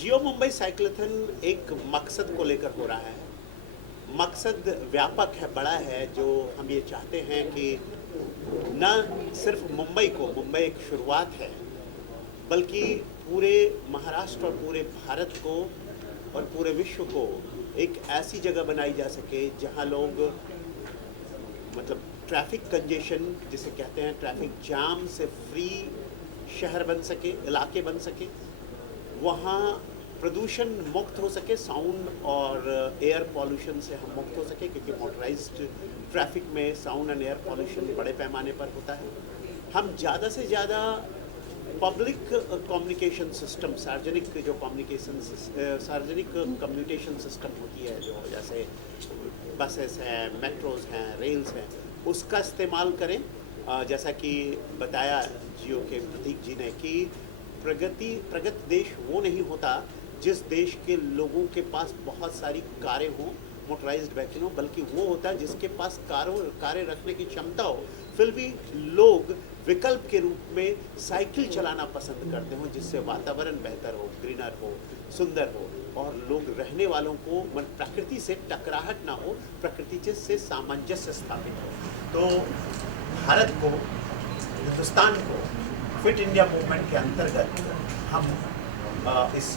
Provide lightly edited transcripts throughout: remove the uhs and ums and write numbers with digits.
जियो Mumbai cyclothon एक मकसद को लेकर हो रहा है। मकसद व्यापक है, बड़ा है। जो हम ये चाहते हैं कि न सिर्फ मुंबई एक शुरुआत है, बल्कि पूरे महाराष्ट्र और पूरे भारत को और पूरे विश्व को एक ऐसी जगह बनाई जा सके जहां लोग, मतलब ट्रैफिक कंजेशन जिसे कहते हैं, ट्रैफिक जाम से फ्री शहर बन सके, इलाके बन सके, वहाँ प्रदूषण मुक्त हो सके, साउंड और एयर पॉल्यूशन से हम मुक्त हो सके, क्योंकि मोटराइज्ड ट्रैफिक में साउंड एंड एयर पॉल्यूशन बड़े पैमाने पर होता है। हम ज़्यादा से ज़्यादा पब्लिक कम्युनिकेशन सिस्टम, सार्वजनिक कम्युनिकेशन सिस्टम होती है, जो जैसे बसेस हैं, मेट्रोज हैं, रेल्स हैं, उसका इस्तेमाल करें। जैसा कि बताया जियो के प्रतीक जी ने कि प्रगत देश वो नहीं होता जिस देश के लोगों के पास बहुत सारी कारें हों, मोटराइज्ड व्हीकल हो, बल्कि वो होता है जिसके पास कारें रखने की क्षमता हो, फिर भी लोग विकल्प के रूप में साइकिल चलाना पसंद करते हो, जिससे वातावरण बेहतर हो, ग्रीनर हो, सुंदर हो, और लोग रहने वालों को प्रकृति से टकराहट ना हो, प्रकृति से सामंजस्य स्थापित हो। तो भारत को, हिंदुस्तान को फिट इंडिया मूवमेंट के अंतर्गत हम इस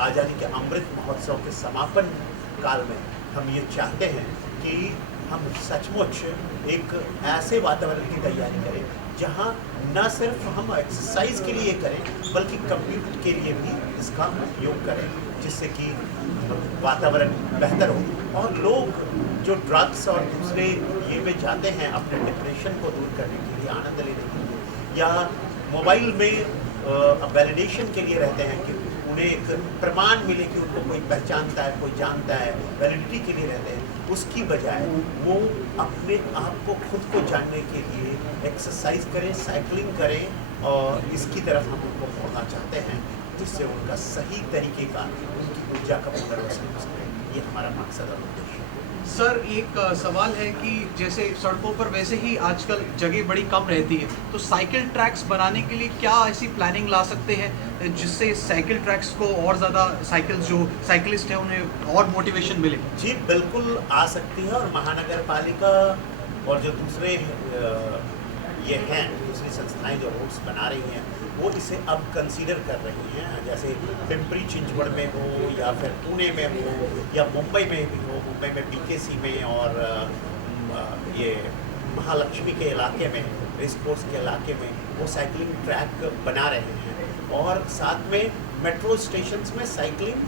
आज़ादी के अमृत महोत्सव के समापन काल में हम ये चाहते हैं कि हम सचमुच एक ऐसे वातावरण की तैयारी करें जहां न सिर्फ हम एक्सरसाइज के लिए करें, बल्कि कम्यूट के लिए भी इसका उपयोग करें, जिससे कि वातावरण बेहतर हो और लोग जो ड्रग्स और दूसरे ये में जाते हैं अपने डिप्रेशन को दूर करने के लिए, आनंद लेने के लिए, या मोबाइल में वैलिडेशन के लिए रहते हैं कि उन्हें एक प्रमाण मिले कि उनको कोई पहचानता है, कोई जानता है, वैलिडिटी के लिए रहते हैं, उसकी बजाय वो अपने आप को खुद को जानने के लिए एक्सरसाइज करें, साइकिलिंग करें, और इसकी तरफ हम उनको मोड़ना चाहते हैं, जिससे उनका सही तरीके का, उनकी ऊर्जा का पुनर्वसन हो सके। ये हमारा मकसद और उद्देश्य है। सर, एक सवाल है कि जैसे सड़कों पर वैसे ही आजकल जगह बड़ी कम रहती है, तो साइकिल ट्रैक्स बनाने के लिए क्या ऐसी प्लानिंग ला सकते हैं जिससे साइकिल ट्रैक्स को और ज़्यादा जो साइकिलिस्ट हैं उन्हें और मोटिवेशन मिले? जी बिल्कुल आ सकती है, और महानगर पालिका और जो दूसरे ये हैं, दूसरी संस्थाएं जो रोड्स बना रही हैं, वो इसे अब कंसीडर कर रही हैं। जैसे पिंपरी चिंचवड़ में हो, या फिर पुणे में हो, या मुंबई में भी हो, मुंबई में बीकेसी में, और ये महालक्ष्मी के इलाके में, रेस कोर्स के इलाके में वो साइकिलिंग ट्रैक बना रहे हैं, और साथ में मेट्रो स्टेशंस में साइकिलिंग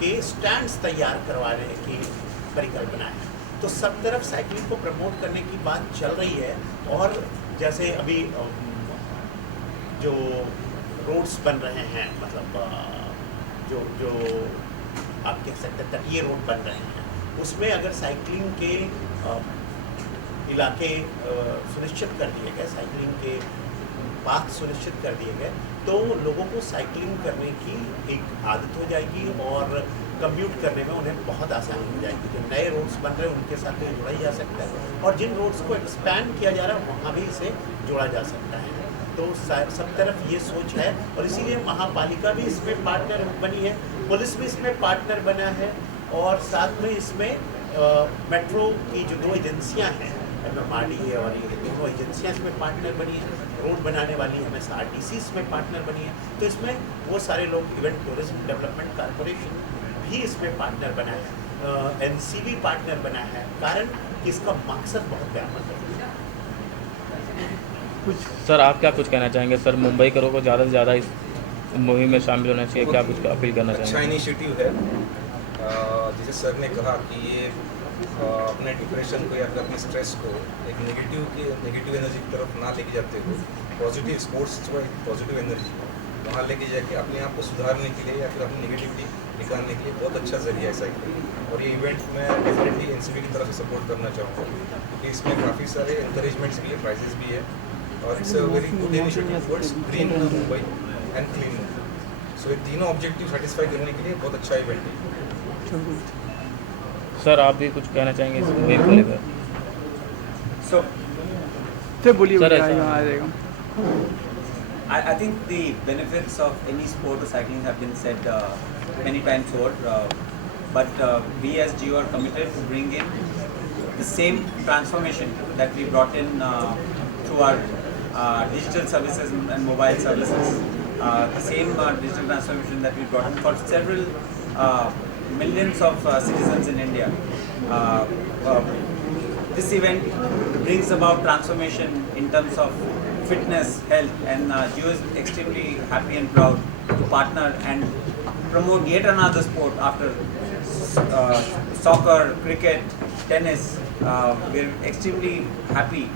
के स्टैंड्स तैयार करवाने की परिकल्पना है। तो सब तरफ साइकिलिंग को प्रमोट करने की बात चल रही है। और जैसे अभी जो रोड्स बन रहे हैं, मतलब जो आप कह सकते हैं तटीय रोड बन रहे हैं, उसमें अगर साइकिलिंग के इलाके सुनिश्चित कर दिए गए, साइकिलिंग के पाथ सुनिश्चित कर दिए गए, तो लोगों को साइकिलिंग करने की एक आदत हो जाएगी और कम्यूट करने में उन्हें बहुत आसानी हो जाएगी। जो नए रोड्स बन रहे हैं उनके साथ तो जोड़ा ही जा सकता है, और जिन रोड्स को एक्सपैंड किया जा रहा है वहाँ भी इसे जोड़ा जा सकता है। तो सब तरफ ये सोच है, और इसीलिए महापालिका भी इसमें पार्टनर बनी है, पुलिस भी इसमें पार्टनर बना है, और साथ में इसमें मेट्रो की जो 2 एजेंसियाँ हैं, MMRDA और ये दोनों एजेंसियाँ इसमें पार्टनर बनी है, रोड बनाने वाली MSRTC इसमें पार्टनर बनी है। तो इसमें वो सारे लोग, इवेंट टूरिज्म डेवलपमेंट कॉरपोरेशन भी इसमें पार्टनर बना है, NCB पार्टनर बना है, कारण कि इसका मकसद बहुत व्यापक है। सर, आप क्या कुछ कहना चाहेंगे? सर, मुंबई करों को ज़्यादा से ज़्यादा इस मुहिम में शामिल होना चाहिए, क्या कुछ अपील करना चाहेंगे? अच्छा इनिशिएटिव है। जैसे सर ने कहा कि ये अपने डिप्रेशन को या फिर अपने स्ट्रेस को एक नेगेटिव एनर्जी की तरफ ना लेके जाते हो, पॉजिटिव स्पोर्ट्स को एक पॉजिटिव एनर्जी वहाँ लेके जाके अपने आप को सुधारने के लिए या फिर अपनी नेगेटिविटी निकालने के लिए बहुत अच्छा जरिया है साइकिल। और ये इवेंट मैं डेफिनेटली NCB की तरफ से सपोर्ट करना चाहूँगा, क्योंकि इसमें काफ़ी सारे इंकरेजमेंट्स भी है, प्राइजेस भी है, और it's a very good initiative towards green Mumbai and clean Mumbai. So ये तीनों ऑब्जेक्टिव सेटिस्फाई करने के लिए बहुत अच्छा इवेंट है। सर, आप भी कुछ कहना चाहेंगे इस मुहिम को लेकर? सर बोलिए। सर, आ जाएगा। I think the benefits of any sport of cycling have been said many times over, but we as Jio are committed to bring in the same transformation that we brought in through our digital services and mobile services. The same digital transformation that we brought in for several millions of citizens in India. This event brings about transformation in terms of fitness, health, and Jio is extremely happy and proud to partner and promote yet another sport after soccer, cricket, tennis. We're extremely happy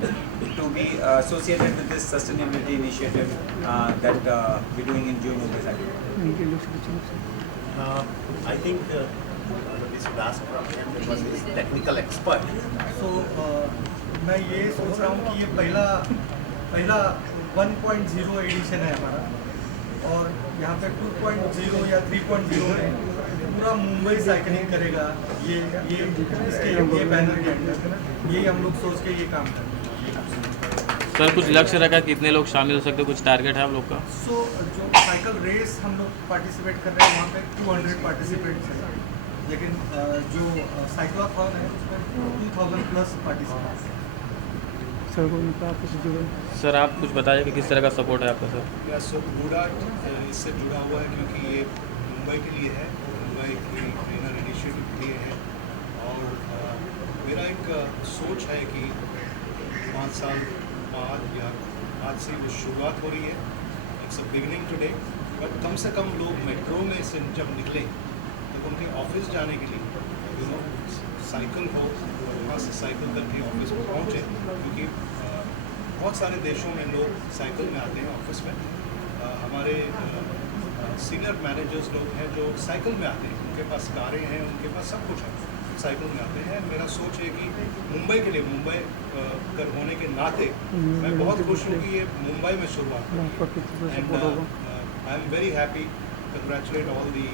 to be associated with this sustainability initiative that we're doing in Jio Mumbai Cycling. I think we should ask from him because he is technical expert. सो मैं ये सोच रहा हूँ कि ये पहला 1.0 addition है हमारा, और यहाँ पे 2.0 या 3.0 में पूरा मुंबई साइकिलिंग करेगा। ये इसके ये बैनर के अंदर ये हम लोग सोच के ये काम कर रहे हैं। सर कुछ लक्ष्य रखा, कितने लोग शामिल हो सकते हैं, कुछ टारगेट है आप लोग का? सो जो साइकिल रेस हम लोग पार्टिसिपेट कर रहे हैं वहाँ पे 200 पार्टिसिपेंट्स हैं, लेकिन जो साइक्लोथॉन है उसमें 2000 प्लस पार्टिसिपेंट्स हैं। सर आप कुछ बताइए कि किस तरह का सपोर्ट है आपका सर? या सो बूडार्ट इससे जुड़ा हुआ है क्योंकि ये मुंबई के लिए है, मुंबई की ट्रेनर इनिशिएटिव के लिए है। और मेरा एक सोच है कि 5 साल बाद या आज से वो शुरुआत हो रही है, it's a beginning today, but कम से कम लोग मेट्रो में से जब निकले तो उनके ऑफिस जाने के लिए साइकिल हो, वहाँ से साइकिल करके ऑफिस में पहुँचे, क्योंकि बहुत सारे देशों में लोग साइकिल में आते हैं ऑफिस में। हमारे सीनियर मैनेजर्स लोग हैं जो साइकिल में आते हैं, उनके पास कारें हैं, उनके पास सब कुछ है, साइकिल में आते हैं। मेरा सोच है कि मुंबई के लिए, मुंबई कर होने के नाते मैं बहुत खुश हूँ कि ये मुंबई में शुरुआत हुई। And I am very happy, congratulate all the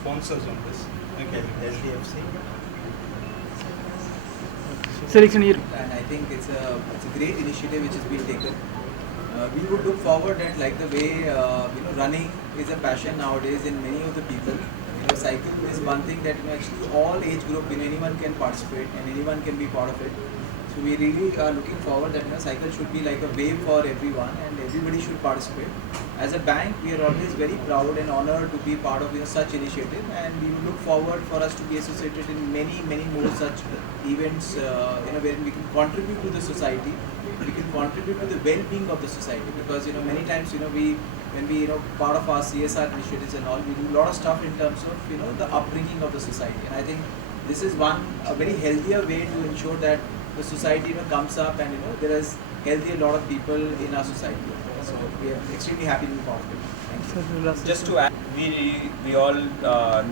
sponsors on this. Thank you. SDFC. And I think it's a great initiative which has been taken. We would look forward that, like the way running is a passion nowadays in many of the people. Cycling is one thing that actually all age group, anyone can participate and anyone can be part of it. So we really are looking forward that cycle should be like a wave for everyone and everybody should participate. As a bank, we are always very proud and honored to be part of such initiative, and we look forward for us to be associated in many more such events where we can contribute to the society, we can contribute to the well-being of the society, because many times when we part of our CSR initiatives and all, we do a lot of stuff in terms of the upbringing of the society, and I think this is a very healthier way to ensure that the society comes up and there is healthy a lot of people in our society. So we are extremely happy to be part of it. Thank you. Just to add, we all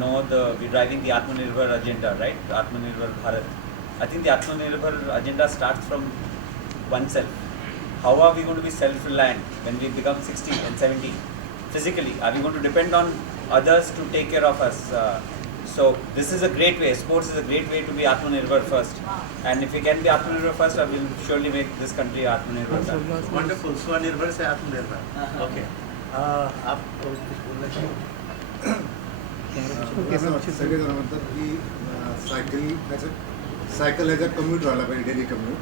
know we're driving the Atmanirbhar agenda, right? Atmanirbhar Bharat. I think the Atmanirbhar agenda starts from oneself. How are we going to be self-reliant when we become 60 and 70? Physically, are we going to depend on others to take care of us? So this is a great way. Sports is a great way to be Atmanirbhar first. And if we can be Atmanirbhar first, I will surely make this country Atmanirbhar. Wonderful. स्वनिर्भर से आत्मनिर्भर. Okay. आप कुछ बोलना चाहिए? सगळेजण म्हणतात की cycle ह्याचा कम्यूट व्हायला पाहिजे, डेली कम्यूट.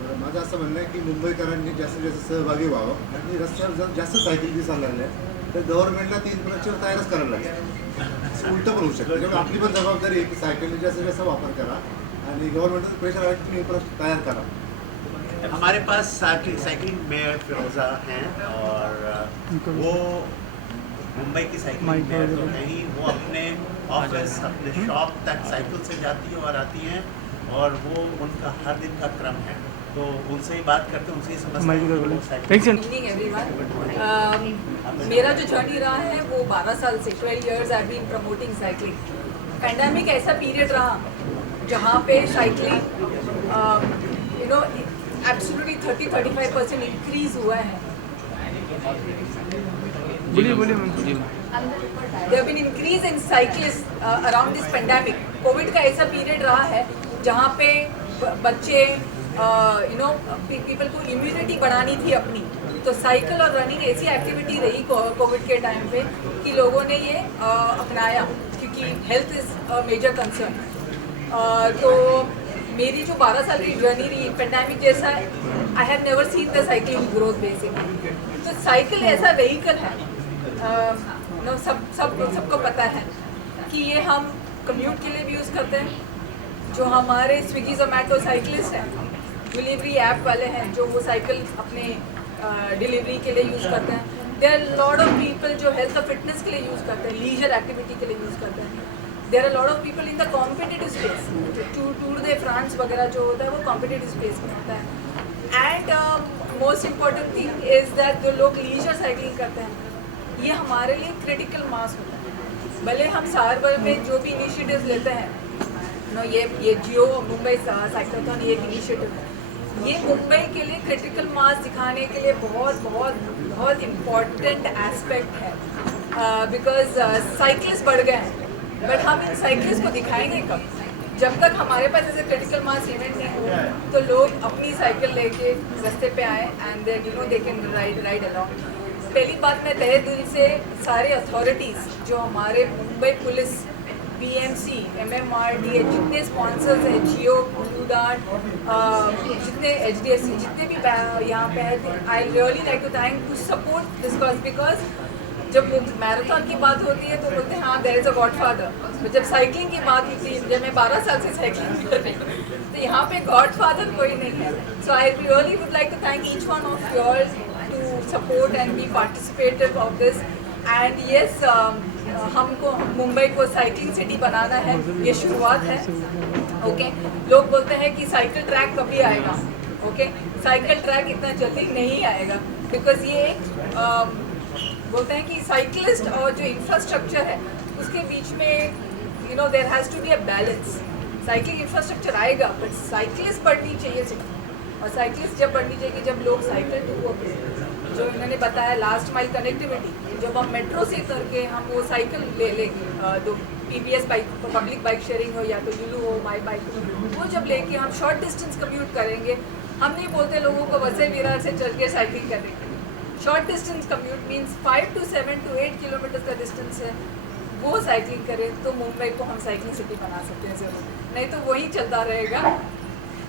तर माझं असं म्हणणं आहे की मुंबईकरांनी जास्तीत जास्त सहभागी व्हावं आणि रस्त्यावर जर जास्त सायकल दिसायला लागल्या तर गव्हर्नमेंटला ती इन्फ्रास्ट्रक्चर तयारच करायला लागेल. उलटं पण होऊ शकतं. त्यामुळे आपली पण जबाबदारी आहे की सायकलने जास्तीत जास्त वापर करा आणि गव्हर्नमेंटचं प्रेशर आहे की तुम्ही इन्फ्रास्ट्रक्चर तयार करा. हमारे पास साइकिलिंग मेयर फिरोज़ा हैं और वो मुंबई की साइकिलिंग मेयर तो है ही, वो अपने ऑफिस अपने शॉप तक साइकिल से जाती हैं और आती हैं, और वो उनका हर दिन का क्रम है, तो उनसे ही बात करते हैं, उनसे ही समझते हैं। मेरा जो जर्नी रहा है वो 12 साल से 12 years I been promoting cycling. Pandemic ऐसा पीरियड रहा जहाँ पे साइकिलिंग एब्सोल्युटली 30-35% इंक्रीज हुआ है। There have been increase in cyclists around this pandemic. Covid का ऐसा पीरियड रहा है जहाँ पे बच्चे पीपल को इम्यूनिटी बढ़ानी थी अपनी, तो साइकिल और रनिंग ऐसी एक्टिविटी रही कोविड के टाइम पे कि लोगों ने ये अपनाया, क्योंकि health is a major concern. तो मेरी जो 12 साल की जर्नी रही पेंडेमिक जैसा, I have never seen the cycling growth basically. तो साइकिल ऐसा व्हीकल है, सबको पता है कि ये हम कम्यूट के लिए भी यूज़ करते हैं। जो हमारे स्विगी जोमेटो साइकिलिस्ट हैं, डिलीवरी ऐप वाले हैं, जो वो साइकिल अपने डिलीवरी के लिए यूज़ करते हैं। There are lot of people जो हेल्थ और फिटनेस के लिए यूज़ करते हैं, लीजर एक्टिविटी के लिए यूज़ करते हैं। There are lot of people in the competitive space, Tour de France वगैरह जो होता है वो कॉम्पिटिटिव स्पेस में होता है। And most important thing is that जो लोग लीजर साइकिलिंग करते हैं, ये हमारे लिए क्रिटिकल मास होता है। भले हम साल में जो भी इनिशिएटिव्स लेते हैं, ये जियो मुंबई साइक्लोथॉन ये एक इनिशिएटिव है, ये मुंबई के लिए क्रिटिकल मास दिखाने के लिए बहुत बहुत बहुत इम्पॉर्टेंट एस्पेक्ट है। बिकॉज साइकिलिस्ट बढ़ गए हैं, बट हम इन साइकिलिस्ट को दिखाएंगे कब? जब तक हमारे पास ऐसे क्रिटिकल मास इवेंट नहीं हो तो लोग अपनी साइकिल लेके रास्ते पे आए and they can ride along. पहली बात मैं तहे दिल से सारे अथॉरिटीज़ जो हमारे मुंबई पुलिस, BMC, MMRDA, जितने स्पॉन्सर्स हैं, जियो, ब्लू डार्ट, जितने HDFC, जितने भी यहाँ पे हैं, I really like to thank to support this cause. Because जब मैराथन की बात होती है तो बोलते हैं हाँ देयर इज़ अ गॉडफादर, तो जब साइकिलिंग की बात होती है, जब मैं 12 साल से साइकिलिंग कर रही हूँ, तो यहाँ पे गॉडफादर कोई नहीं है। So I really would like to thank each one of yours to support and be participative of this. And yes, हमको मुंबई को साइकिलिंग सिटी बनाना है, ये शुरुआत है। ओके, लोग बोलते हैं कि साइकिल ट्रैक कभी आएगा। ओके, साइकिल ट्रैक इतना जल्दी नहीं आएगा, बिकॉज ये बोलते हैं कि साइकिलिस्ट और जो इंफ्रास्ट्रक्चर है उसके बीच में there has to be a balance. Cycling infrastructure आएगा बट साइकिलिस्ट बढ़नी चाहिए सिटी, और साइकिलिस्ट जब बढ़नी चाहिए जब लोग साइकिल टू होते हैं, जो इन्होंने बताया लास्ट माइल कनेक्टिविटी, जब हम मेट्रो से करके हम वो साइकिल ले लेंगे, तो PBS bike, public bike sharing हो या तो यूलू हो, माई बाइक हो, वो जब लेके हम शॉर्ट डिस्टेंस कम्यूट करेंगे, हम नहीं बोलते लोगों को वैसे विरार से चल के साइकिलिंग करेंगे। Short distance commute means 5 to 7 to 8 kilometre का डिस्टेंस है, वो साइकिलिंग करें तो मुंबई को हम साइकिलिंग सिटी बना सकते हैं ज़रूर। नहीं तो वही चलता रहेगा,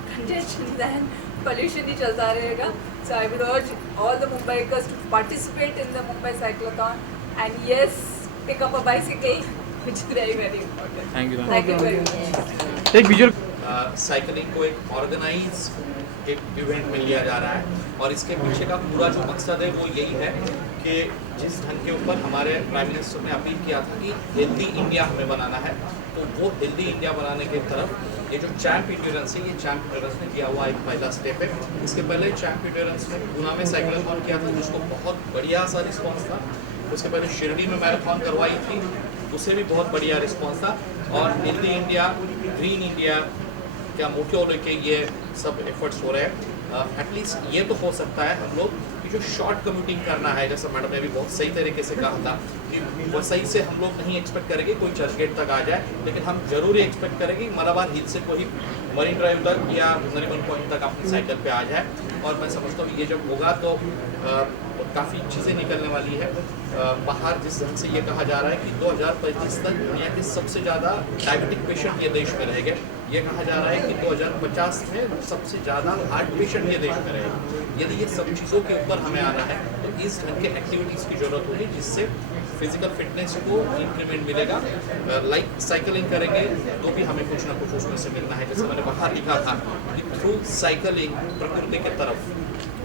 कंजेशन दैन पोल्यूशन ही चलता रहेगा। So I would urge all the Mumbaikars to participate in the Mumbai Cyclothon and yes, pick up a bicycle, which is very very important. Thank you. Thank you very much. एक visual cycling को एक organise एक event में लिया जा रहा है, और इसके पीछे का पूरा जो मकसद है वो यही है कि जिस ढंग के ऊपर हमारे प्राइम मिनिस्टर ने अपील किया था कि हेल्दी इंडिया हमें बनाना है, तो वो हेल्दी इंडिया बनाने की तरफ ये जो चैम्प इंड्योरेंस है, ये चैम्प इंड्योरेंस ने किया हुआ एक पहला स्टेप है। इसके पहले चैम्प इंड्योरेंस ने पूना में साइक्लोथॉन किया था, जिसको बहुत बढ़िया सा रिस्पॉन्स था। उसके पहले शिरडी में मैराथन करवाई थी, उसे भी बहुत बढ़िया रिस्पॉन्स था। और हेल्दी इंडिया, ग्रीन इंडिया क्या मोटिव लेके ये सब एफर्ट्स हो रहे हैं। एटलीस्ट ये तो हो सकता है हम लोग कि जो शॉर्ट कम्यूटिंग करना है, जैसा मैडम ने भी बहुत सही तरीके से कहा था कि वो सही से हम लोग नहीं एक्सपेक्ट करेंगे कोई चर्च गेट तक आ जाए, लेकिन हम जरूर एक्सपेक्ट करेंगे कि मलाबार हिल से कोई मरीन ड्राइव तक या नरीमन पॉइंट तक अपनी साइकिल पे आ जाए। और मैं समझता हूँ ये जब होगा तो काफ़ी चीज़ें निकलने वाली है बाहर। जिस ढंग से ये कहा जा रहा है कि 2035 तक दुनिया के सबसे ज़्यादा डायबिटिक पेशेंट ये देश में रहेंगे। ये कहा जा रहा है कि 2050 में सबसे ज़्यादा हार्ट पेशेंट ये देश में रहेंगे। यदि ये सब चीज़ों के ऊपर हमें आना है तो इस ढंग के एक्टिविटीज़ की ज़रूरत होगी, जिससे फिजिकल फिटनेस को इंक्रीमेंट मिलेगा। लाइक साइकिलिंग करेंगे तो भी हमें कुछ ना कुछ उसमें से मिलना है। जैसे मैंने बाहर लिखा था कि थ्रू साइकिलिंग प्रकृति की तरफ,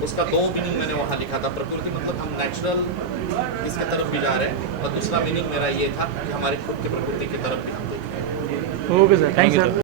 उसका 2 मीनिंग मैंने वहाँ लिखा था। प्रकृति मतलब हम नेचुरल इसके तरफ भी जा रहे हैं, और दूसरा मीनिंग मेरा ये था कि हमारे खुद की प्रकृति की तरफ भी हम देख रहे हैं। Okay sir, thank you sir.